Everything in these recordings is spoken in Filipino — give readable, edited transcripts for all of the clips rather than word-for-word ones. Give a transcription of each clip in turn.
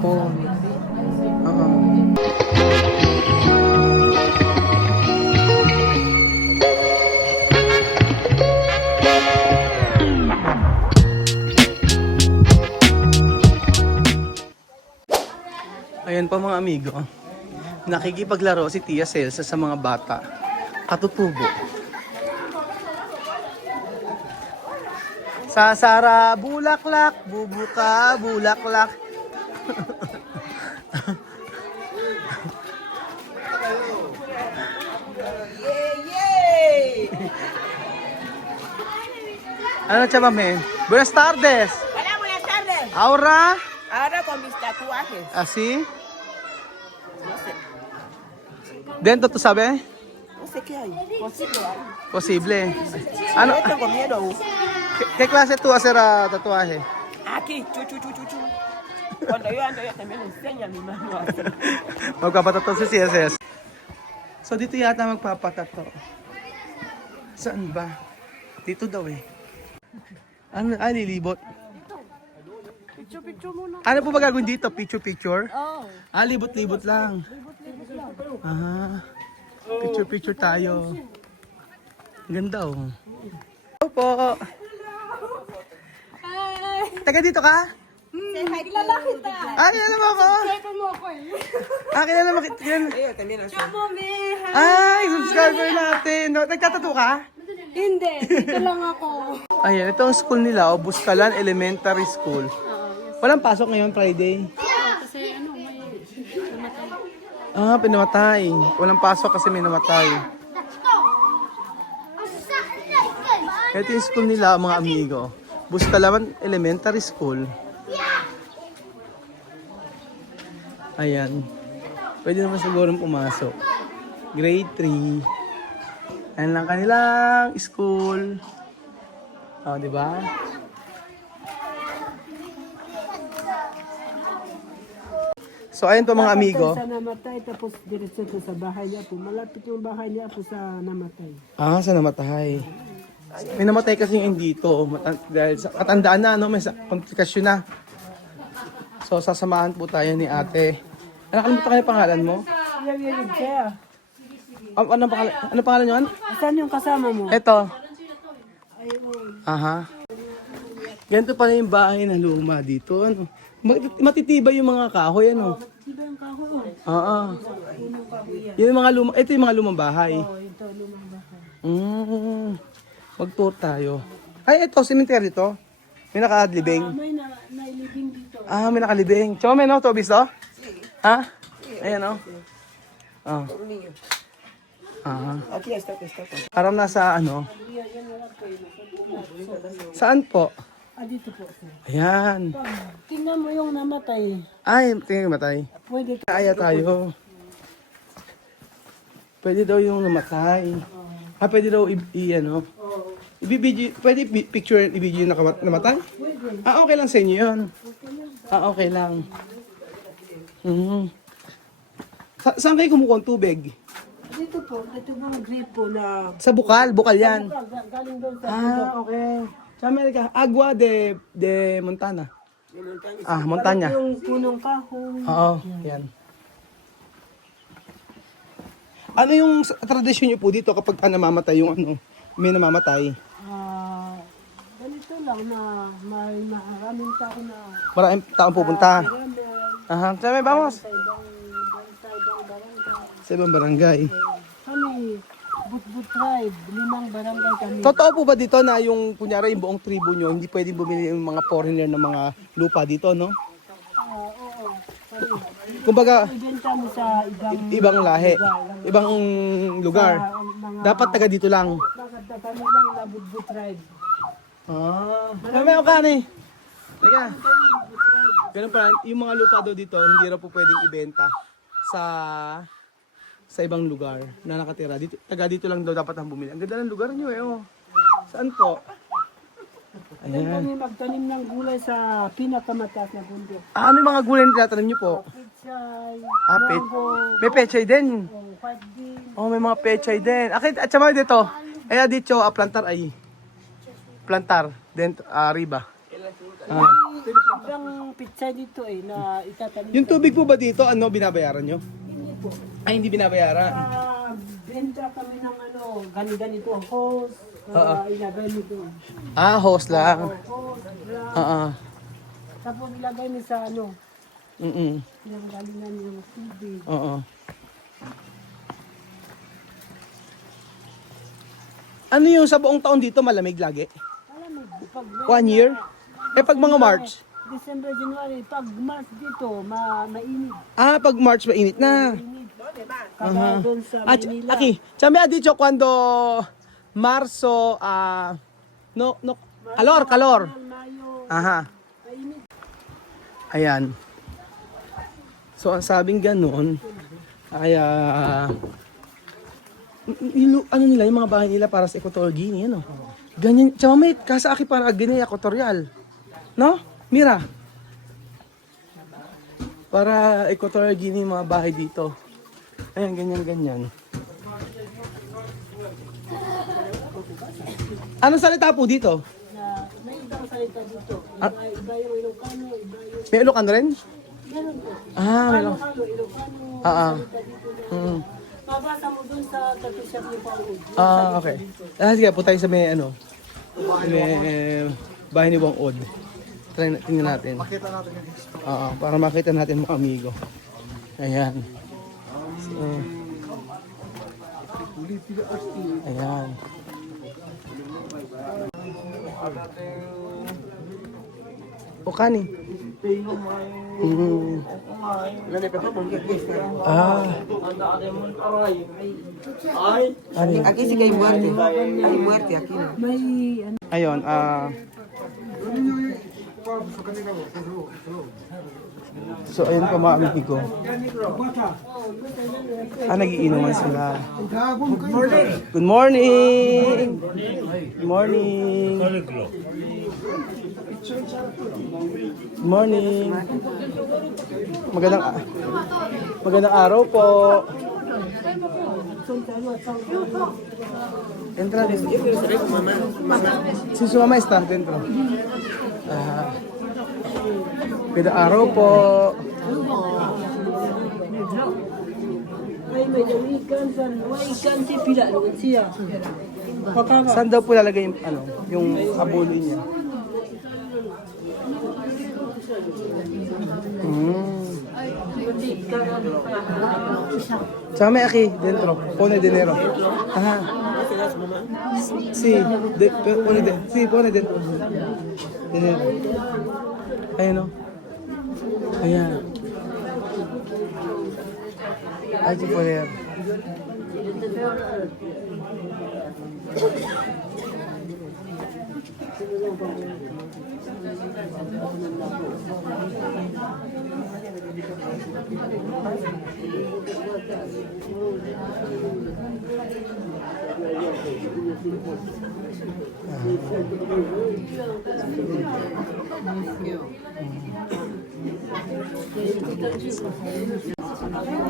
hapon. Oo. Ayan pa mga amigo. Nakikipaglaro si Tia Celsa sa mga bata. Katutubo. Sasara, bulaklak, bubuka, bulaklak. Yay! Ano chama men? Buenas tardes. Hola, buenas tardes. Aura. Ahora con mis tatuajes. Así. No sé, Dentro tú sabes? no sé qué hay. Posible hay. Posible. Ano? Yo tengo miedo. ¿Qué clase tú hacer tatuaje? Aquí, chu, chu, chu, chu, chu. Cuando yo ando, yo también le enseño a mi mano así. Magpapatato si CSS. So dito yata magpapatato. Saan ba? Dito daw eh. Ano? Ay, lilibot. Picture muna. Ano po ba gagawin dito? Picture? Oh. Ah, libot-libot lang. Ah, picture tayo. Ang ganda oh. Hello po. Hi! Taga dito ka? Kilala kita! Ah, kilala mo ako? Subscriber mo ako eh. Ah, kilala mo kita. Ellos también hacen. Mami! Ay, subscriber natin. No, nagtatato ka? Hindi, dito lang ako. Ayan, ito ang school nila, oh, Buscalan Elementary School. Walang pasok ngayon, Friday. Kasi ano, may namatay. Ah, pinamatay. Walang pasok kasi may namatay. Ito yung school nila, mga amigo. Buscalan Elementary School. Ayan. Pwede naman siguro pumasok. Grade 3. Ayan lang kanilang school. Oh, di ba? So, ayun po mga amigo. Sa namatay, tapos diretso to sa bahay niya po. Malapit yung bahay niya po sa namatay. Ah, sa namatay. May namatay kasi yung dito. Dahil sa katandaan na, no? May komplikasyon na. So, sasamahan po tayo ni ate. Nakalimutan ka yung pangalan mo? Yung kaya. Ano pangalan nyo? Saan yung kasama mo? Ito. Aha. Ganito pala yung bahay na luma dito. Ano? Matitibay yung mga kahoy, ano? Diba yung kahoy? Oo. Yung mga luma, ito yung mga lumang bahay. Ito, lumang bahay. Mag-tour tayo. Ay, ito, cemetery to. May nakalibing. May nailibing dito. Ah, may nakalibing. Chome, no? Tobis, to? Ha? Ayan, no? Oh. Ah. Aquí está, aquí está. Parang nasa, ano? Saan po? Ah, dito po. Sir. Ayan. Tingnan mo yung namatay. Ay, tingnan matay. Pwede ka. Kaya tayo. Pwede daw yung namatay. Ah, pwede daw ano? Ibibidyo, pwede picture and ibidyo yung namatay? Ah, okay lang sa inyo yun. Ah, okay lang. Saan kayo kumukuha ng tubig? Dito po, ito pong gripo na Sa bukal, bukal yan. galing doon sa Ah, okay. Sa Amerika, Agua de Montana. Ah, Montana. yung punong kahoy. Oo, yan. Ano yung tradisyon niyo po dito kapag namamatay yung ano, may namamatay? Ganito lang na may maraming tao na Maraming taong pupunta. marami Aha, sabi, vamos. sa ibang barangay. Sa ibang barangay. Kami, Butbut Tribe, 5 barangay kami. Totoo po ba dito na yung, kunyari, yung buong tribo nyo, hindi pwedeng bumili yung mga foreigner ng mga lupa dito, no? Oo. Kami, Kumbaga, ibenta mo sa ibang lahi, ibang lugar. mga Dapat taga dito lang. kami lang na Butbut Tribe. Ah, may o kani. Liga. Ganun pa, yung mga lupa daw dito, hindi raw po pwedeng ibenta sa ibang lugar na nakatira. Dito, taga dito lang daw dapat ang bumili. Ang ganda ng lugar nyo eh, oh. Saan po? Doon Ayan. kami magtanim ng gulay sa pinakamataas na bundok. Ah, ano yung mga gulay na tinatanim nyo po? Pichay, Ah, mango, may pechay din. white bean. Oh, may mga pechay din. Akit, at sama dito. Ay, dito, plantar ay. Plantar. Then, arriba. Ah. Ibang pizza dito eh, na itatanim. Yung tubig po ba dito, ano, binabayaran nyo? Ay, hindi binabayaran. Benta kami ng ano, ganito, hose, ilagay mo doon. Ah, host lang. Hose, drop. Tapos ilagay mo sa ano, Mm-mm. pinanggalingan yung tubig. Oo. Ano yung sa buong taon dito malamig lagi? Alam mo, pag 1 year? Eh pag mga March? December, January, pag March dito, mainit. Ah, pag March mainit na. Kaya doon sa Ah, Manila. aquí, chame ha dicho cuando Marzo, calor. Mayo, Aha. mainit. Ayan. So, ang sabing ganun, ay, ano nila, yung mga bahay nila para sa Equatorial Guinea, ano? Ganyan, chamamit, kasa aki para Guinea Equatorial. No? Mira. Para Equatorial Guinea yung mga bahay dito. Ayan, ganyan. Anong salita po dito? Na, may ibang salita dito. Iba yung Ilocano, iba yung... May Ilocano rin? Meron po. Ah, may Ilocano. Ilocano, Ah, salita dito na... Mm. Mabasa mo dun sa Katusyak ni Paul. Ah, okay. Sige, po tayo sa may ano. May bahay ni Wang Od. Tingnan natin. Makita natin yung para makita natin mga amigo. Ayan. So, ayan. O kanin. Mm. Ah. Ano yun? Aquí sí que hay muerte. Hay muerte aquí. May ano, Ayun, so ayun po mga amigo. Nagiinuman sila. Good morning! Good morning! Good morning! Magandang araw po. Entra dentro. Si su mamá está dentro. Magandang araw po. ay may ikan si pila doon siya. Pakaka. Saan daw po lalagay yung abuloy niya? Chame aquí, dentro. Pone dinero. Ajá. Sí, pone dentro. Dinero. Ayun o. Ayan. Hay que poner.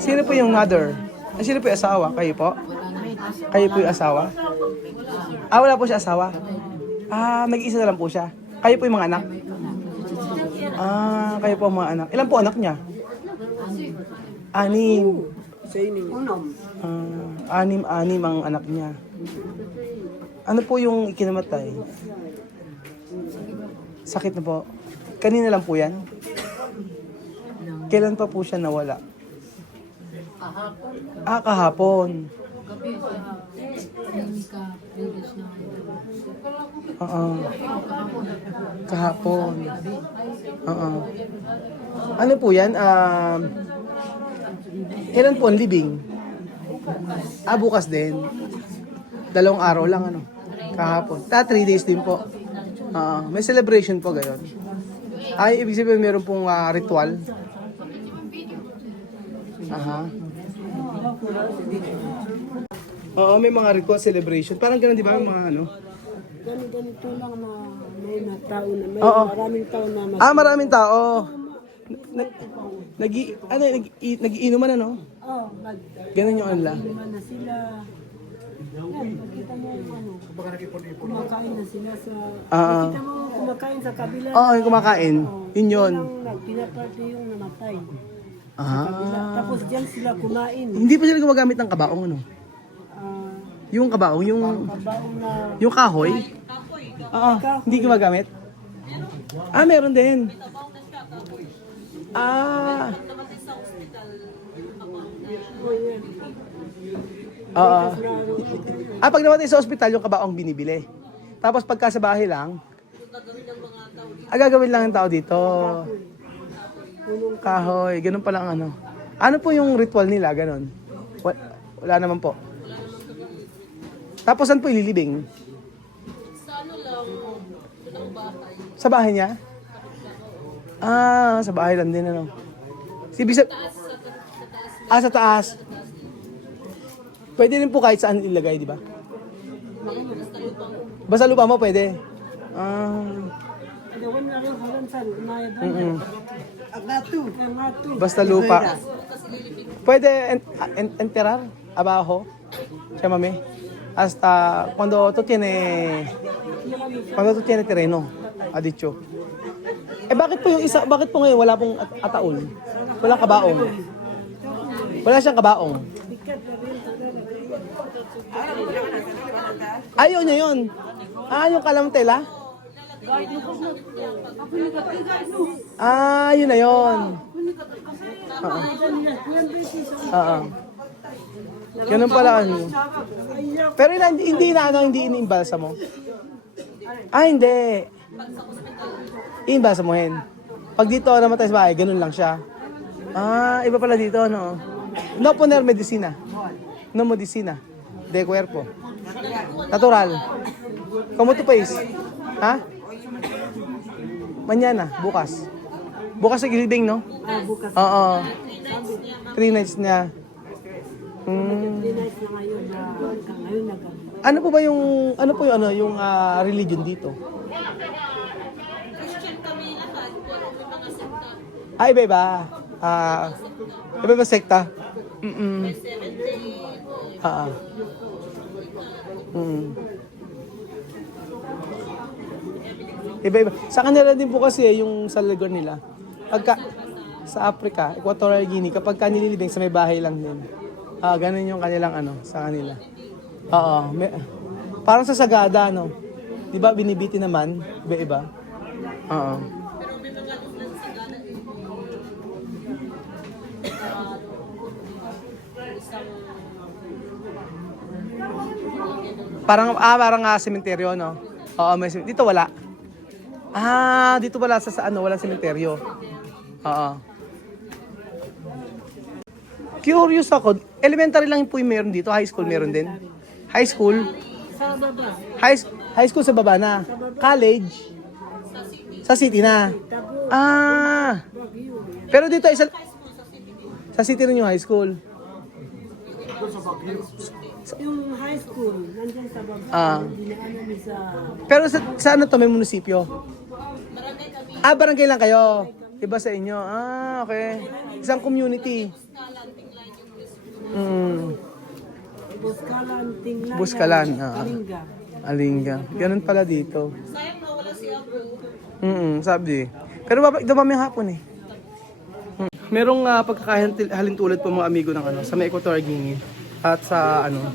Sino po yung mother? Sino po yung asawa? Kayo po? Kayo po yung asawa? Wala po siya asawa? Nag-iisa na lang po siya. Kayo po yung mga anak? Kayo po ang mga anak. Ilan po anak niya? 6. Anim ang anak niya. Ano po yung ikinamatay? Sakit na po. Kanina lang po yan? Kailan pa po siya nawala? Kahapon. Kahapon. Ano po yan? Kailan po ang libing? Bukas din. 2 araw lang kahapon. 3 days din po. May celebration po gayon. Ibig sabihin meron pong ritual. May mga ritual celebration. Parang gano'n, di ba? May mga Ganito lang na may tao na may Oo. maraming tao na maraming tao. Nagiinuman Oh, Ganun yung anla. na sila. Makita mo yung ano, kumakain na sila sa... Ah. Makita mo kumakain sa kabila. Oo, yung kumakain. Yun yun. Pinaparte yung namatay. Ah. Tapos diyan sila kumain. Hindi pa sila gumagamit ng kabaong, ano? Ah, Yung kabaong, yung kabaong na... yung kahoy. Oo, hindi gumagamit. Ah, meron din. Ah. Oo. Ah, pag namatay sa ospital, yung kabaong binibili. Tapos pagka sa bahay lang, gagawin lang ng tao dito. Kahoy, ganun pa lang ano. Ano po yung ritual nila, ganun? Wala naman po. Tapos saan po ililibing? Sa bahay niya? Ah, sa bahay lang din ano. Si Bisa... Ah, sa taas. Pwede rin po kahit saan ilagay, di ba? Basta lupa mo pwede. Ah. Mm-mm. Basta lupa. Pwede enterar abajo. Llámame. Hasta cuando tú tienes terreno, ha dicho. Eh bakit po yung isa, bakit po ngayon wala pong ataol? Walang kabaong. Wala siyang kabaong. Ayaw niya yun. Ah, yung kalamtela? Ah, yun na yun. Oo. Ganun pala ano. Pero hindi na ano, hindi iniimbalsa mo. Ah, hindi. Iimbalsa mo hen. Pag dito namatay sa bahay, ganun lang siya. Ah, iba pala dito, no? No poner medicina. No medicina. De cuerpo. Natural. Como tu país? Ha? Mañana, bukas. Bukas sa Gilbing, no? Bukas. Oo. 3 nights niya. 3 nights na ngayon na ngayon na gabi. Ano po ba yung yung religion dito? Ah, iba-iba. Ah, iba-iba sekta. Ah. Iba-iba. Sa kanila din po kasi yung sa lugar nila. Pagka sa Africa, Equatorial Guinea, kapag nililibing sa may bahay lang din. Ah, ganun yung kanilang ano sa kanila. Oo, parang sa Sagada no. 'Di ba binibiti naman, iba-iba. Oo. Parang sementeryo no. Oo, may dito wala. Ah, dito wala sa ano, walang sementeryo. Oo. Curious ako, elementary lang po yung meron dito, high school meron din. High school? Sa baba. High school sa baba na. College? Sa city na. Ah. Pero dito sa city rin yung high school. Yung high school, nandyan sa baba. Ah. Dinaanan niyo sa... Pero sa ano to, may munisipyo? Ah, barangay lang kayo. Iba sa inyo. Ah, okay. Isang community. Buskalan, Tingnan. Buskalan. Kalinga. Alinga. Ganun pala dito. Sabi. Pero dumami hapon eh. Merong pagkakahalintulad po mga amigo ng ano, sa may Equatorial Guinea at sa ano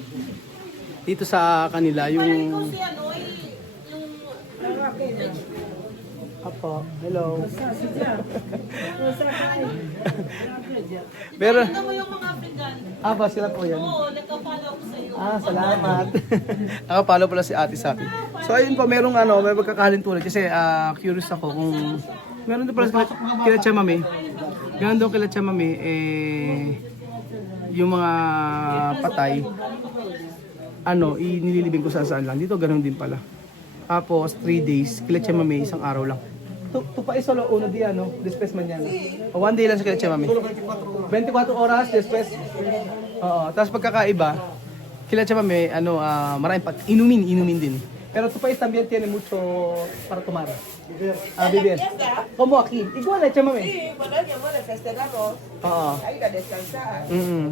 dito sa kanila yung Apo, hello. Pero Mo yung mga African. ba sila po yan? Oo, nagka-follow ako sa'yo. Ah, salamat. Nakapalo pala si ate sa akin. So ayun po, merong may pagkakahalintulad kasi curious ako kung meron din pala kila Chamame. Ganun daw kila Chamame yung mga patay inililibing ko saan lang. Dito ganun din pala. Tapos 3 days, kila Chamame isang araw lang. Tu pa solo uno día, no? Después mañana. O 1 day lang sa kila Chamame. 24 oras, después. Oo. Tapos pagkakaiba, kila Chamame, maraming inumin din. Pero tu país también tiene mucho para tomar. Beber. Como aquí. Igual na, chama me. Sí, bueno, mi amor, festejamos. Oo. Ahí ka descansar.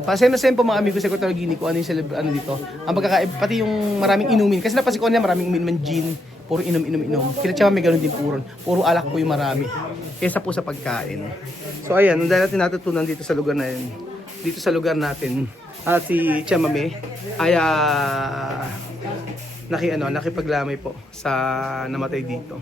Pasensya na sa'yo po mga amigo sa Equatorial Guinea kung ano yung ano dito. Ang pati yung maraming inumin. Kasi napansin ko nila maraming uminom ng gin. Puro inom. Kila chama may ganun din puro alak po yung marami. Kesa po sa pagkain. So ayan, dahil natin natutunan dito sa lugar na yun. Dito sa lugar natin. Si Chamame ay nakipaglamay po sa namatay dito.